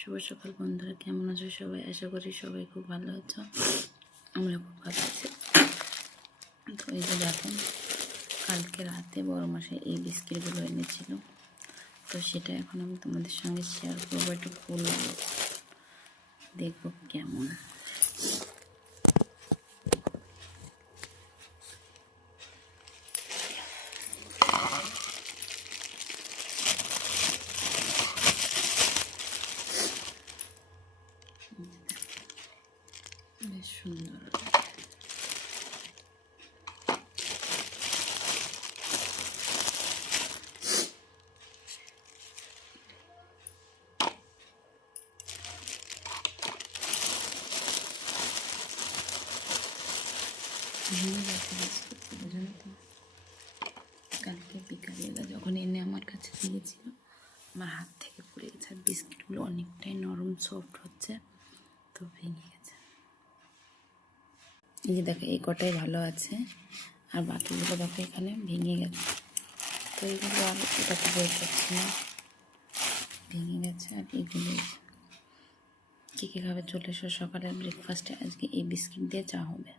শুভ সকাল বন্ধুরা, কেমন আছো সবাই? আশা করি সবাই খুব ভালো আছো। আমরা খুব ভালো আছি। তো এই যে দেখুন, কালকে রাতে বড় মাসে এই বিস্কিটগুলো এনেছিল, তো সেটা এখন আমি তোমাদের সঙ্গে শেয়ার করবো। একটু খুলবো, দেখবো কেমন। বেশ সুন্দর। জানো তো, কালকে বিকালবেলা যখন এনে আমার কাছে দিয়েছিল, আমার হাত থেকে পড়ে গেছে। আর বিস্কিটগুলো অনেকটাই নরম সফট হচ্ছে, তো ভেঙে গেছে। এই যে দেখো, এই কটাই ভালো আছে, আর বাকিগুলো দেখো এখানে ভেঙে গেছে। তো এইগুলো আর এটাকে বের করছি না, ভেঙে গেছে। আর এইগুলো কী কী খাবে চলে এসো, সকালের ব্রেকফাস্টে আজকে এই বিস্কিট দিয়ে চা হবে।